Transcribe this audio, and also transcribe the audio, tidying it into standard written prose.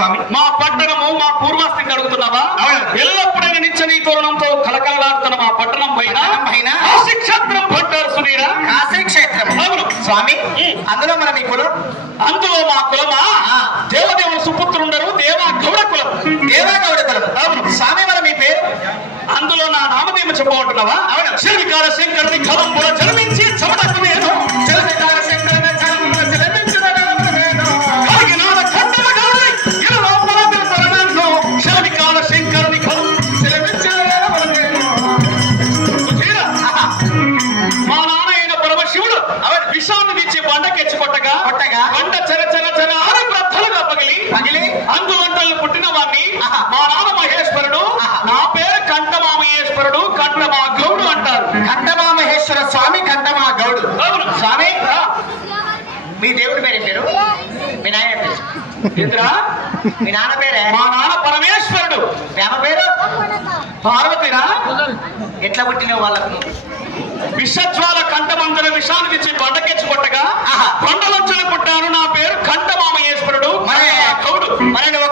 స్వామి. మా పట్టణము మా పూర్వాస్తిని అడుగుతున్నావా? ఎల్లప్పుడైనా నిత్య నీ తోరణంతో కలకలలాడుతున్న మా పట్టణం పైన కాశీ క్షేత్రం పట్టారు సునీరా. కాశీ క్షేత్రం. అవును స్వామి, అందులో మన మీ కులం? అందులో మా కులమా దేవదేవుల సుపుత్రుండరు దేవా గౌడ కులం. దేవా గౌడ కులం. అవును స్వామి, మన మీ పేరు? అందులో నా నామధేయం చెప్పమంటున్నావా? అవును. శనికాల శంకరుని కలంబుల జన్మించి చెమటకు నేను చలనకాల శంకరుని కలంబుల జన్మించిన నేను. కాకినాడ ఖండమ గౌడి ఇలా పరమ నన్ను శనికాల శంకరుని కలం జన్మించిన నేను. సుధీరా, మా నాన్న అయిన పరమశివుడు అవర్ విషాన్ని తీర్చి బండకెచ్చి కొట్టగా బండ చెర చెర చెర ఆరు బ్రద్దలుగా పగిలి అందువంటలు పుట్టిన వాణ్ణి మా నాన్న మహేశ్వరుడు, నా పేరు కంఠమామహేశ్వరుడు, కంఠమా గౌడు అంటారు. కంఠమామహేశ్వర స్వామి, కంఠమా గౌడు. అవును స్వామి, మీ దేవుడి పేరు పేరు? మీ నాయన పేరు? ఇంద్రా, మీ నాన్న పేరే? మా నాన్న పరమేశ్వరుడు. మీ అమ్మ పేరు? పార్వతిరా. ఎట్లా పుట్టిన వాళ్ళకు? విషజ్వాల కంఠమందర విషాన్ని తెచ్చి బండకెచ్చి కొట్టగా బండలంచులు పుట్టాను. నా పేరు కంఠమామహేశ్వరుడు, మరి గౌడు. మరి నువ్వు